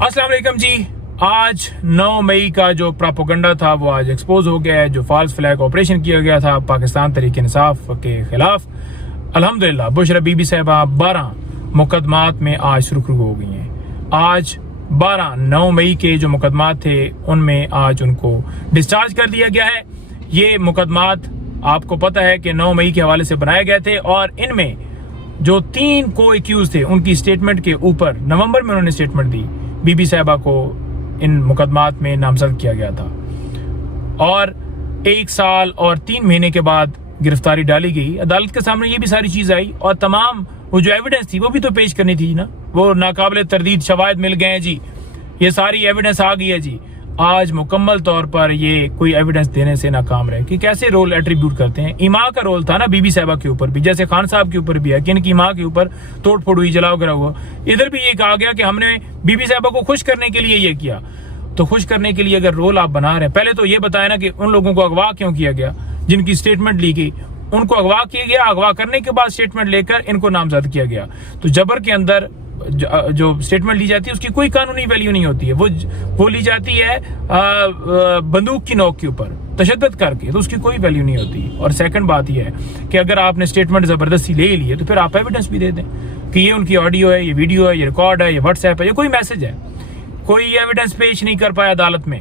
अस्सलाम वालेकुम जी। आज 9 मई का जो प्रोपेगेंडा था वो आज एक्सपोज हो गया है। जो फॉल्स फ्लैग ऑपरेशन किया गया था पाकिस्तान तहरीक इंसाफ के खिलाफ, अल्हम्दुलिल्लाह बुशरा बीबी साहिबा 12 मुकदमात में आज सुर्खरू हो गई हैं। आज 9 मई के जो मुकदमात थे उनमें आज उनको डिस्चार्ज कर दिया गया है। ये मुकदमात आपको पता है कि 9 मई के हवाले से बनाए गए थे और इनमें जो 3 को एक्यूज थे उनकी स्टेटमेंट के ऊपर नवंबर में उन्होंने स्टेटमेंट दी, बीबी साहिबा को इन मुकदमात में नामजद किया गया था और 1 साल और 3 महीने के बाद गिरफ्तारी डाली गई। अदालत के सामने ये भी सारी चीज आई और तमाम वो जो एविडेंस थी वो भी तो पेश करनी थी ना। वो नाकाबिल तरदीद शवाहिद मिल गए हैं जी, ये सारी एविडेंस आ गई है जी। आज मुकम्मल तौर पर ये कोई एविडेंस देने से नाकाम रहे कि कैसे रोल एट्रीब्यूट करते हैं। इमा का रोल था ना बीबी साहिबा के ऊपर भी, जैसे खान साहब के ऊपर भी है कि इनकी माँ के ऊपर तोड़ फोड़ हुई, जलाओ गिरा हुआ। इधर भी ये कहा गया कि हमने बीबी साहिबा को खुश करने के लिए ये किया। तो खुश करने के लिए अगर रोल आप बना रहे हैं, पहले तो ये बताया ना कि उन लोगों को अगवा क्यों किया गया जिनकी स्टेटमेंट ली गई। उनको अगवा किया गया, अगवा करने के बाद स्टेटमेंट लेकर इनको नामजद किया गया। तो जबर के अंदर जो स्टेटमेंट ली जाती है उसकी कोई कानूनी वैल्यू नहीं होती है। वो ली जाती है बंदूक की नोक के ऊपर तशद्दुद करके, तो उसकी कोई वैल्यू नहीं होती। और सेकंड बात यह है कि अगर आपने स्टेटमेंट जबरदस्ती ले ली है तो फिर आप एविडेंस भी दे दें कि ये उनकी ऑडियो है, ये वीडियो है, ये रिकॉर्ड है, ये व्हाट्सएप है, ये कोई मैसेज है। कोई एविडेंस पेश नहीं कर पाया अदालत में।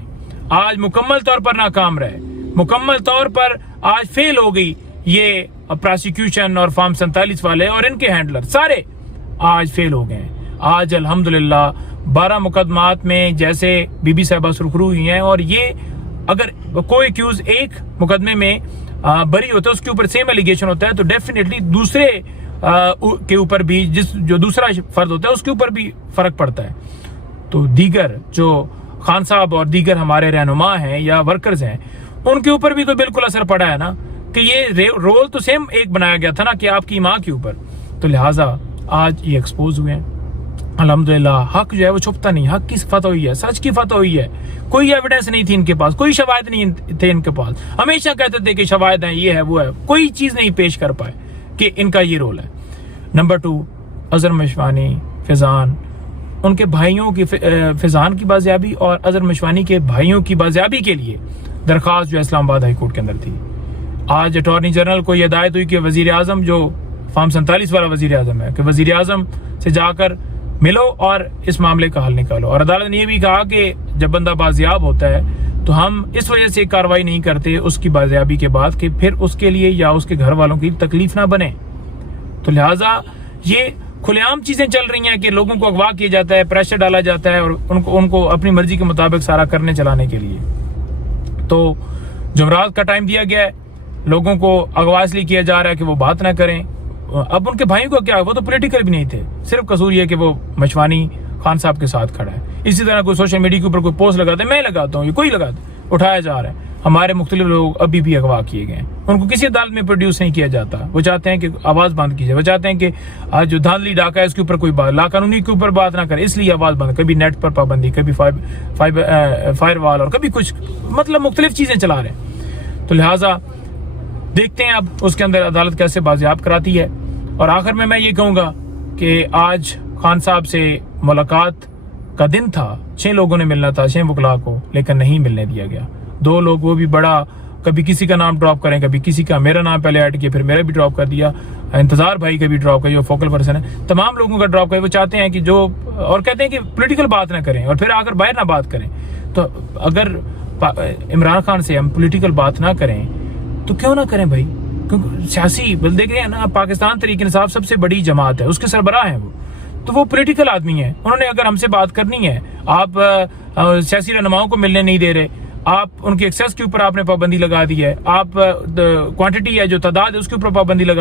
आज मुकम्मल तौर पर नाकाम रहे, मुकम्मल तौर पर आज फेल हो गई ये प्रोसिक्यूशन और फॉर्म 47 वाले और इनके हैंडलर सारे आज फेल हो गए। आज अल्हम्दुलिल्लाह 12 मुकदमात में जैसे बीबी साहिबा सुरखरू हुई हैं और ये अगर कोई एक्यूज एक मुकदमे में बरी होता है, उसके ऊपर सेम एलिगेशन होता है, तो डेफिनेटली दूसरे के ऊपर भी जो दूसरा फर्द होता है उसके ऊपर भी फर्क पड़ता है। तो दीगर जो खान साहब और दीगर हमारे रहनुमा हैं या वर्कर्स हैं उनके ऊपर भी तो बिल्कुल असर पड़ा है ना कि ये रोल तो सेम एक बनाया गया था ना कि आपकी माँ के ऊपर। तो लिहाजा आज ये एक्सपोज हुए हैं। अल्हम्दुलिल्लाह हक जो है वो छुपता नहीं, हक की फतह हुई है, सच की फतह हुई है। कोई एविडेंस नहीं थी इनके पास, कोई शवाहिद नहीं थे इनके पास। हमेशा कहते थे कि शवाहिद हैं, ये है वो है, कोई चीज नहीं पेश कर पाए कि इनका ये रोल है। नंबर 2, अजहर मशवानी, फैजान, उनके भाइयों की फैजान की बाजियाबी और अजहर मशवानी के भाइयों की बाजियाबी के लिए दरख्वास्त जो इस्लामाबाद हाई कोर्ट के अंदर थी। आज अटॉर्नी जनरल को यह हिदायत हुई कि वजीर आजम जो फॉर्म 47 वाला वजीर आजम है कि वजीर आजम से जाकर मिलो और इस मामले का हल निकालो। और अदालत ने यह भी कहा कि जब बंदा बाजियाब होता है तो हम इस वजह से कार्रवाई नहीं करते उसकी बाजियाबी के बाद कि फिर उसके लिए या उसके घर वालों की तकलीफ ना बने। तो लिहाजा ये खुलेआम चीजें चल रही हैं कि लोगों को अगवा किया जाता है, प्रेशर डाला जाता है और उनको अपनी मर्जी के मुताबिक सारा करने चलाने के लिए। तो जुमरात का टाइम दिया गया है, लोगों को अगवा इसलिए किया जा रहा है कि वो बात ना करें। अब उनके भाइयों को क्या, वो तो पॉलिटिकल भी नहीं थे, सिर्फ कसूर ये कि वो मशवानी खान साहब के साथ खड़ा है। इसी तरह कोई सोशल मीडिया के ऊपर कोई पोस्ट लगाते हैं, मैं लगाता हूँ, ये कोई लगाता, उठाया जा रहा है। हमारे मुख्तलिफ लोग अभी भी अगवा किए गए, उनको किसी अदालत में प्रोड्यूस नहीं किया जाता। वो चाहते हैं कि आवाज बंद की जाए, वो चाहते हैं कि आज जो धांधली डाका है उसके ऊपर कोई बात, लाकानूनी के ऊपर बात ना करे, इसलिए आवाज बंद। कभी नेट पर पाबंदी, कभी फायर वॉल और कभी कुछ, मतलब मुख्तलिफ चीजें चला रहे हैं। तो लिहाजा देखते हैं अब उसके अंदर अदालत कैसे बाजियाब कराती है। और आखिर में मैं ये कहूँगा कि आज खान साहब से मुलाकात का दिन था, 6 लोगों ने मिलना था, 6 वकला को, लेकिन नहीं मिलने दिया गया। 2 लोग, वो भी बड़ा, कभी किसी का नाम ड्रॉप करें, कभी किसी का, मेरा नाम पहले ऐड किया, फिर मेरा भी ड्रॉप कर दिया, इंतजार भाई का भी ड्रॉप किया जो फोकल पर्सन है, तमाम लोगों का ड्रॉप किया। वो चाहते हैं कि जो, और कहते हैं कि पॉलिटिकल बात ना करें और फिर आकर बाहर ना बात करें। तो अगर इमरान खान से हम पॉलिटिकल बात ना करें तो क्यों ना करें भाई, क्योंकि सियासी बल देख रहे हैं ना, पाकिस्तान तहरीक इंसाफ सबसे बड़ी जमात है, उसके सरबराह हैं वो, तो वो पॉलिटिकल आदमी है। उन्होंने अगर हमसे बात करनी है, आप सियासी रहनुमाओं को मिलने नहीं दे रहे, आप उनके एक्सेस के ऊपर आपने पाबंदी लगा दी है, आप क्वांटिटी है जो तादाद है उसके ऊपर पाबंदी लगा